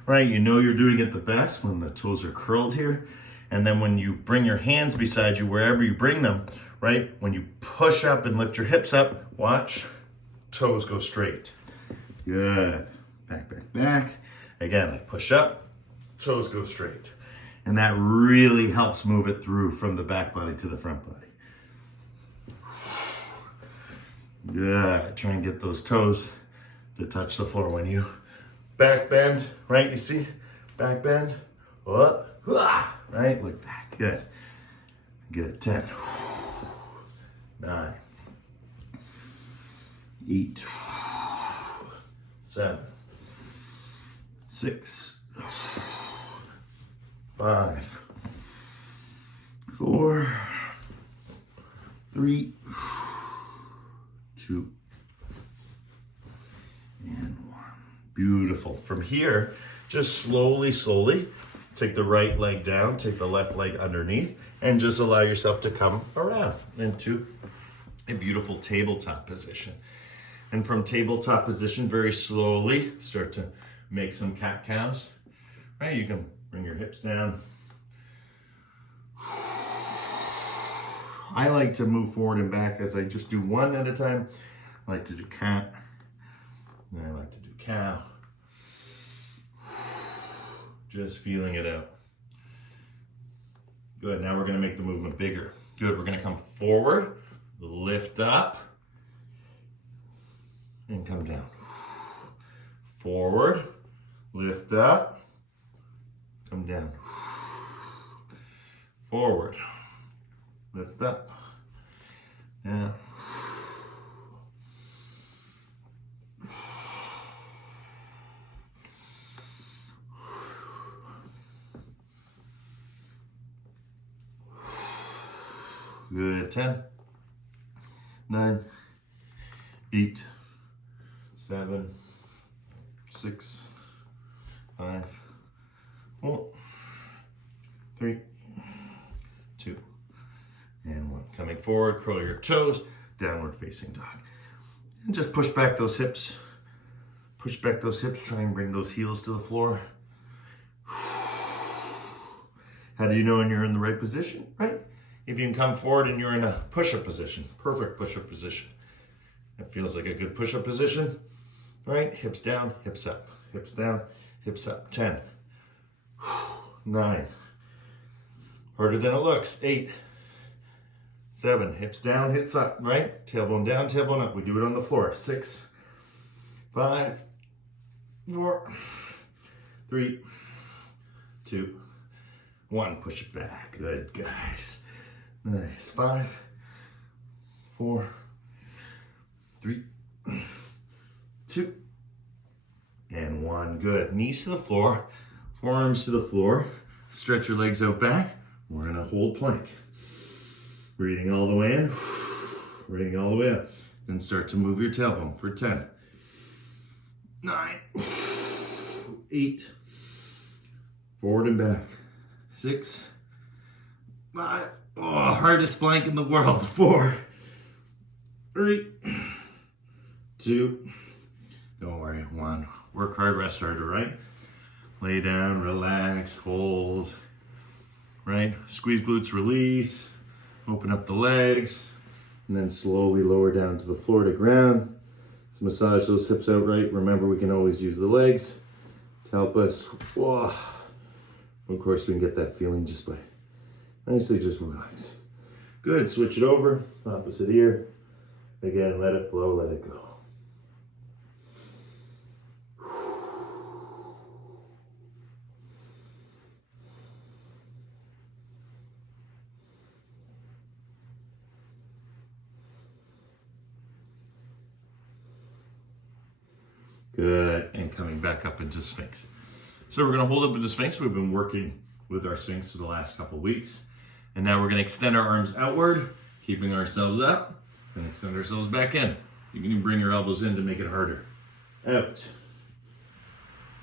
Right? You know you're doing it the best when the toes are curled here. And then when you bring your hands beside you, wherever you bring them, right? When you push up and lift your hips up, watch, toes go straight. Good. Back, back, back. Again, I push up, toes go straight. And that really helps move it through from the back body to the front body. Good. Try and get those toes to touch the floor when you back bend, right? You see? Back bend, up, right? Like that. Good. Good. 10, 9, 8, 7, 6, 5, 4, 3, 2, and 1. Beautiful. From here, just slowly take the right leg down, take the left leg underneath, and just allow yourself to come around into a beautiful tabletop position. And from tabletop position, very slowly, start to make some cat-cows. Right, you can bring your hips down. I like to move forward and back as I just do one at a time. I like to do cat, and I like to do cow. Just feeling it out. Good, now we're gonna make the movement bigger. Good, we're gonna come forward, lift up, and come down. Forward, lift up, come down. Forward, lift up, down. Good, 10, 9, 8, 7, 6, 5, 4, 3, 2, and 1. Coming forward, curl your toes, downward facing dog. And just push back those hips. Push back those hips, try and bring those heels to the floor. How do you know when you're in the right position, right? If you can come forward and you're in a push-up position, perfect push-up position. That feels like a good push-up position, right? Hips down, hips up, hips down, hips up. 10, 9, harder than it looks. 8, 7, hips down, hips up, right? Tailbone down, tailbone up. We do it on the floor. 6, 5, 4, 3, 2, 1. Push it back. Good, guys. Nice. 5, 4, 3, 2, and 1. Good. Knees to the floor, forearms to the floor. Stretch your legs out back. We're gonna hold plank. Breathing all the way in, breathing all the way up. Then start to move your tailbone for 10, 9, 8, forward and back. 6, 5, oh, hardest plank in the world. 4, 3, 2, don't worry, 1. Work hard, rest harder, right? Lay down, relax, hold, right? Squeeze glutes, release, open up the legs, and then slowly lower down to the floor to ground. Let's massage those hips out right. Remember, we can always use the legs to help us. Whoa. Of course, we can get that feeling just by nicely just relax. Good, switch it over, opposite ear. Again, let it flow, let it go. Good, and coming back up into Sphinx. So we're gonna hold up into Sphinx. We've been working with our Sphinx for the last couple of weeks. And now we're gonna extend our arms outward, keeping ourselves up, and extend ourselves back in. You can even bring your elbows in to make it harder. Out,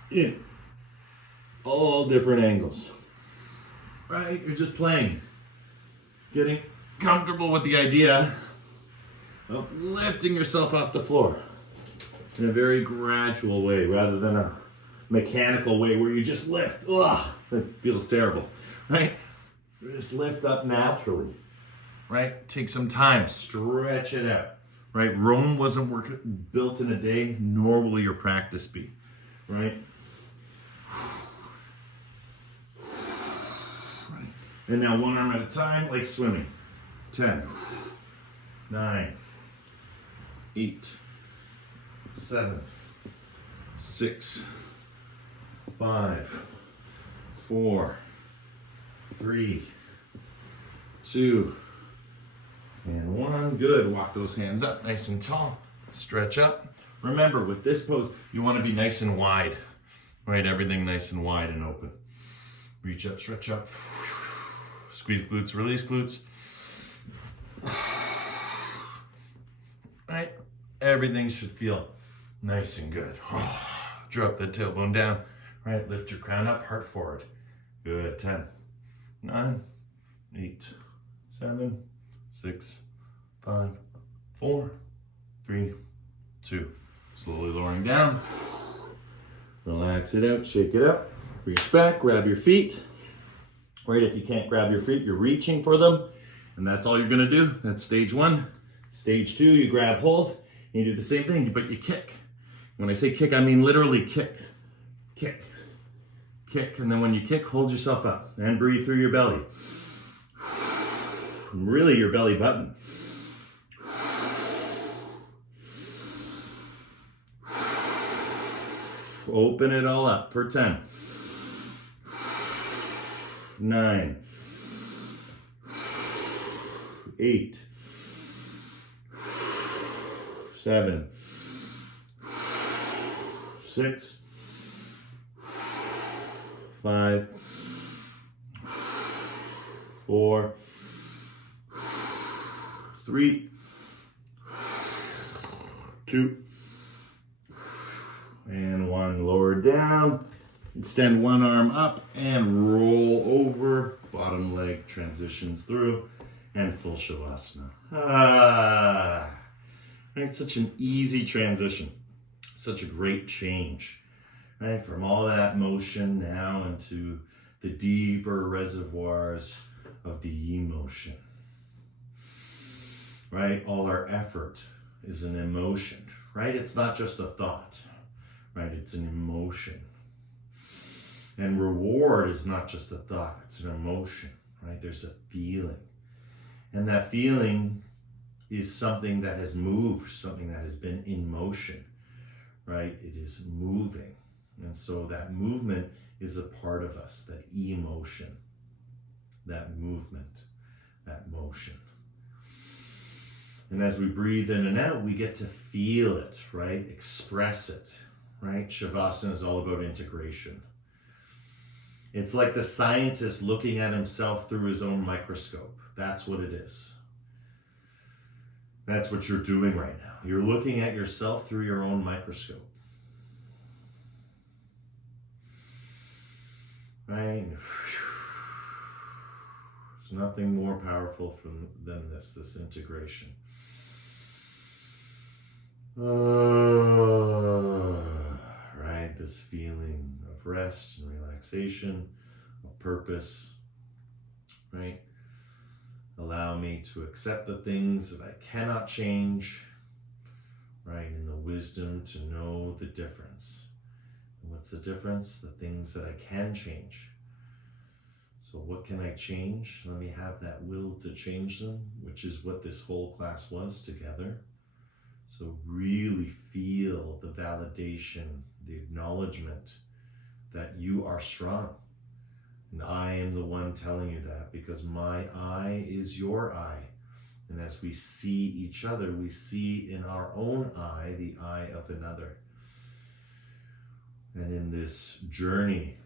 in, all different angles. Right, you're just playing. Getting comfortable with the idea of lifting yourself off the floor in a very gradual way, rather than a mechanical way where you just lift. Ugh, it feels terrible, right? Just lift up naturally, right? Take some time, stretch it out, right? Rome wasn't built in a day, nor will your practice be, right? And now one arm at a time, like swimming. 10, 9, 8, 7, 6, 5, 4, 3, 2, and 1. Good. Walk those hands up nice and tall. Stretch up. Remember, with this pose, you want to be nice and wide, right? Everything nice and wide and open. Reach up, stretch up. Squeeze glutes, release glutes. Right? Everything should feel nice and good. Drop the tailbone down. Right? Lift your crown up, heart forward. Good. 10, 9, 8, 7, 6, 5, 4, 3, 2. Slowly lowering down. Relax it out, shake it out. Reach back, grab your feet. Right, if you can't grab your feet, you're reaching for them. And that's all you're gonna do. That's stage 1. Stage 2, you grab hold, and you do the same thing, but you kick. When I say kick, I mean literally kick. Kick, kick, and then when you kick, hold yourself up and breathe through your belly. Really your belly button. Open it all up for 10, 9, 8, 7, 6, 5, 4, 3, 2, and 1. Lower down. Extend one arm up and roll over. Bottom leg transitions through and full Shavasana. Right, such an easy transition. Such a great change. Right, from all that motion now into the deeper reservoirs of the emotion. Right, all our effort is an emotion. Right, it's not just a thought. Right, it's an emotion. And reward is not just a thought, it's an emotion, right? There's a feeling. And that feeling is something that has moved, something that has been in motion, right? It is moving. And so that movement is a part of us, that emotion, that movement, that motion. And as we breathe in and out, we get to feel it, right? Express it, right? Shavasana is all about integration. It's like the scientist looking at himself through his own microscope. That's what it is. That's what you're doing right now. You're looking at yourself through your own microscope. Right? There's nothing more powerful than this integration. Right? This feeling of rest and relaxation, of purpose, right? Allow me to accept the things that I cannot change, right? And the wisdom to know the difference. And what's the difference? The things that I can change. So what can I change? Let me have that will to change them, which is what this whole class was together. So really feel the validation, the acknowledgement that you are strong. And I am the one telling you that because my I is your I. And as we see each other, we see in our own eye the eye of another. And in this journey,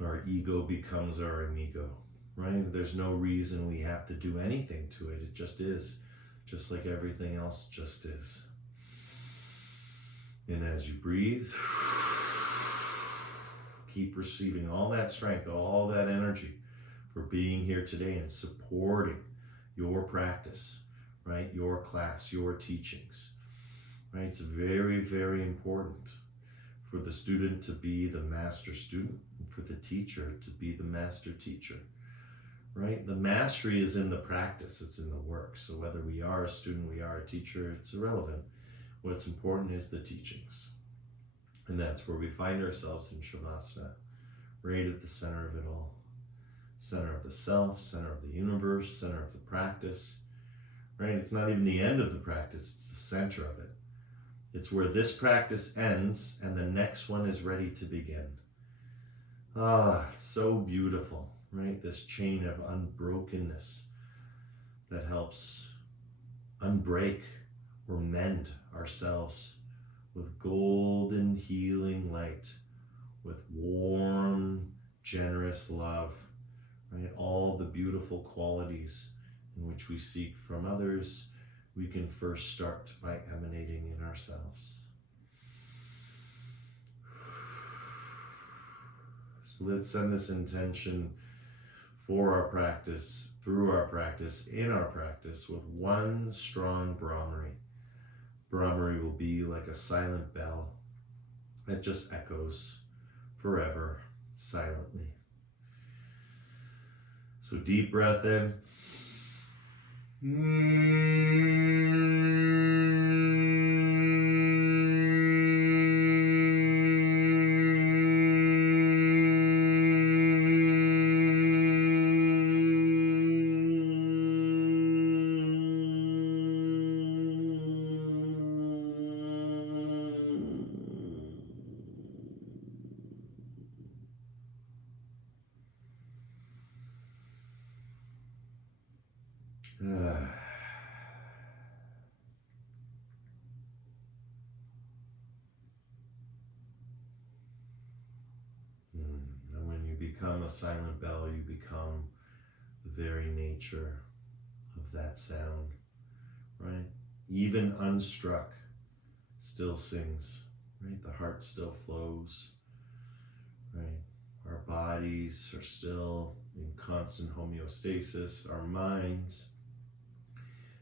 our ego becomes our amigo, right? There's no reason we have to do anything to it. It just is. Just like everything else just is. And as you breathe, keep receiving all that strength, all that energy for being here today and supporting your practice, right? Your class, your teachings, right? It's very, very important for the student to be the master student and for the teacher to be the master teacher. Right? The mastery is in the practice, it's in the work. So whether we are a student, we are a teacher, it's irrelevant. What's important is the teachings. And that's where we find ourselves in Shavasana, right at the center of it all. Center of the self, center of the universe, center of the practice. Right? It's not even the end of the practice, it's the center of it. It's where this practice ends and the next one is ready to begin. It's so beautiful. Right? This chain of unbrokenness that helps unbreak or mend ourselves with golden healing light, with warm, generous love, right? All the beautiful qualities in which we seek from others, we can first start by emanating in ourselves. So let's send this intention for our practice, through our practice, in our practice, with one strong Brahmari. Brahmari will be like a silent bell that just echoes forever, silently. So deep breath in. And when you become a silent bell, you become the very nature of that sound, right? Even unstruck, still sings, right? The heart still flows, right? Our bodies are still in constant homeostasis, our minds.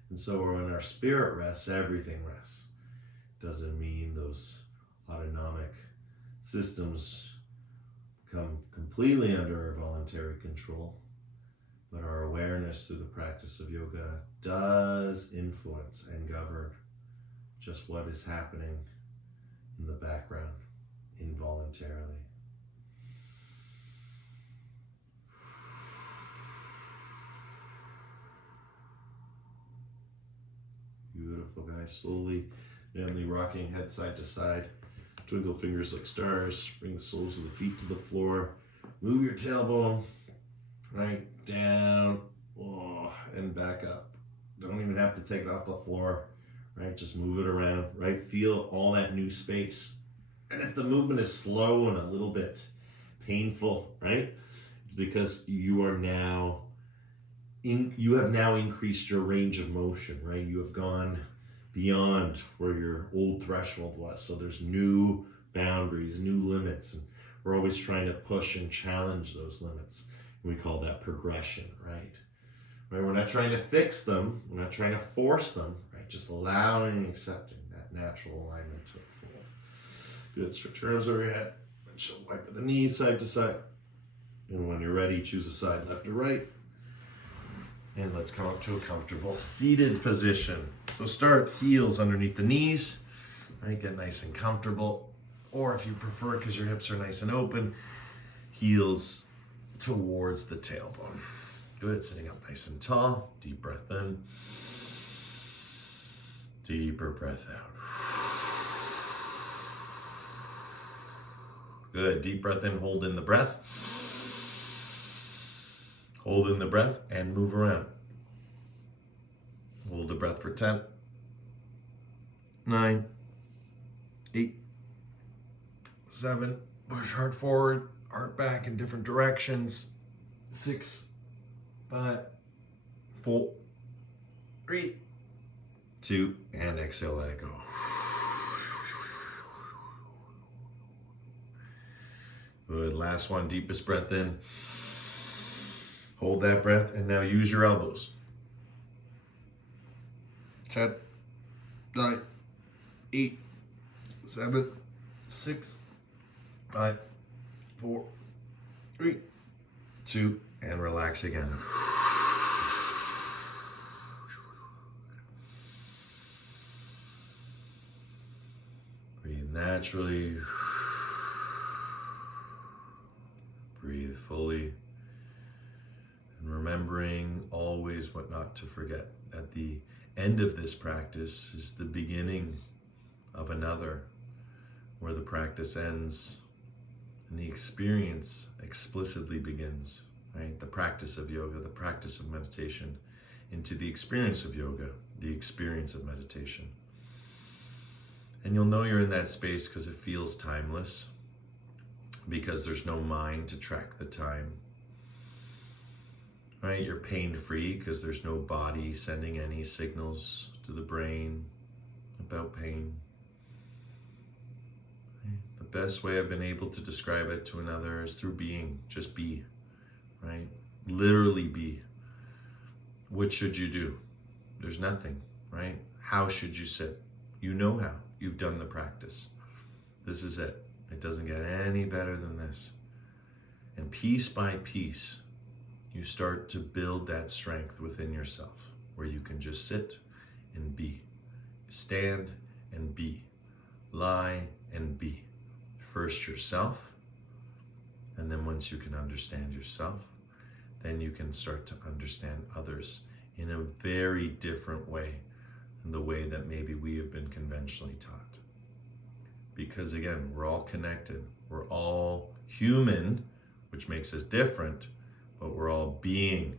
And so when our spirit rests, everything rests. Doesn't mean those autonomic systems come completely under our voluntary control, but our awareness through the practice of yoga does influence and govern just what is happening in the background involuntarily. Beautiful, guys. Slowly, gently rocking head side to side. Twinkle fingers like stars. Bring the soles of the feet to the floor. Move your tailbone right down, and back up. Don't even have to take it off the floor, right? Just move it around, right? Feel all that new space. And if the movement is slow and a little bit painful, right? It's because you have now increased your range of motion, right? You have gone beyond where your old threshold was. So there's new boundaries, new limits, and we're always trying to push and challenge those limits. We call that progression, right? We're not trying to fix them. We're not trying to force them, right? Just allowing and accepting that natural alignment to unfold. Good. Stretch your arms over your head. Just wipe the knees side to side. And when you're ready, choose a side, left or right. And let's come up to a comfortable seated position. So start heels underneath the knees, right? Get nice and comfortable. Or if you prefer, because your hips are nice and open, heels towards the tailbone. Good, sitting up nice and tall. Deep breath in. Deeper breath out. Good, deep breath in, hold in the breath. Hold in the breath and move around. Hold the breath for 10, 9, 8, 7, push hard forward, heart back in different directions. 6, 5, 4, 3, 2, and exhale, let it go. Good, last one, deepest breath in. Hold that breath and now use your elbows. 10, 9, 8, 7, 6, 5, 4, 3, 2, and relax again. Breathe naturally. Breathe fully. And remembering always what not to forget. At the end of this practice is the beginning of another, where the practice ends and the experience explicitly begins, right? The practice of yoga, the practice of meditation, into the experience of yoga, the experience of meditation. And you'll know you're in that space because it feels timeless, because there's no mind to track the time. Right, you're pain-free because there's no body sending any signals to the brain about pain. Right? The best way I've been able to describe it to another is through being. Just be, right? Literally be. What should you do? There's nothing, right? How should you sit? You know how. You've done the practice. This is it. It doesn't get any better than this. And piece by piece, you start to build that strength within yourself where you can just sit and be, stand and be, lie and be. First yourself, and then once you can understand yourself, then you can start to understand others in a very different way than the way that maybe we have been conventionally taught. Because again, we're all connected, we're all human, which makes us different, but we're all being,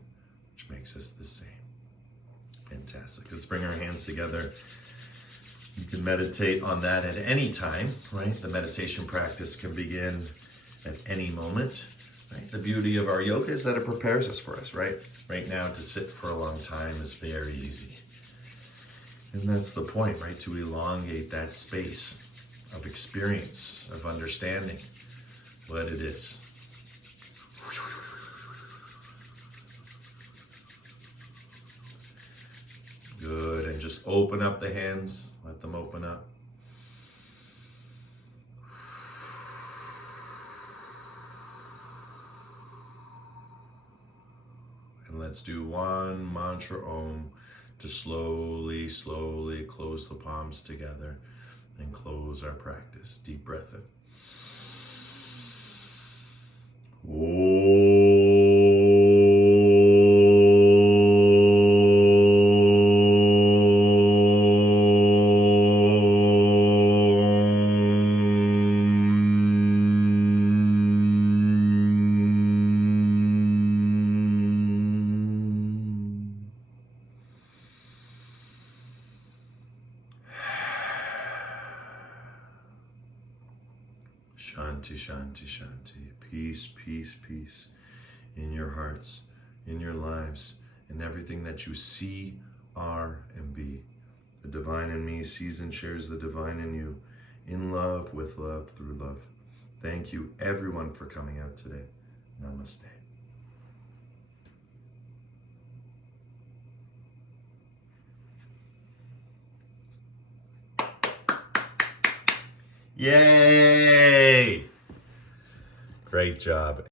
which makes us the same. Fantastic. Let's bring our hands together. You can meditate on that at any time, right? The meditation practice can begin at any moment, right? The beauty of our yoga is that it prepares us for us, right? Right now, to sit for a long time is very easy. And that's the point, right? To elongate that space of experience, of understanding what it is. Good, and just open up the hands, let them open up. And let's do one mantra Om to slowly, slowly close the palms together and close our practice. Deep breath in. Shanti, shanti, shanti. Peace, peace, peace in your hearts, in your lives, in everything that you see, are, and be. The divine in me sees and shares the divine in you, in love, with love, through love. Thank you, everyone, for coming out today. Namaste. Yay! Great job.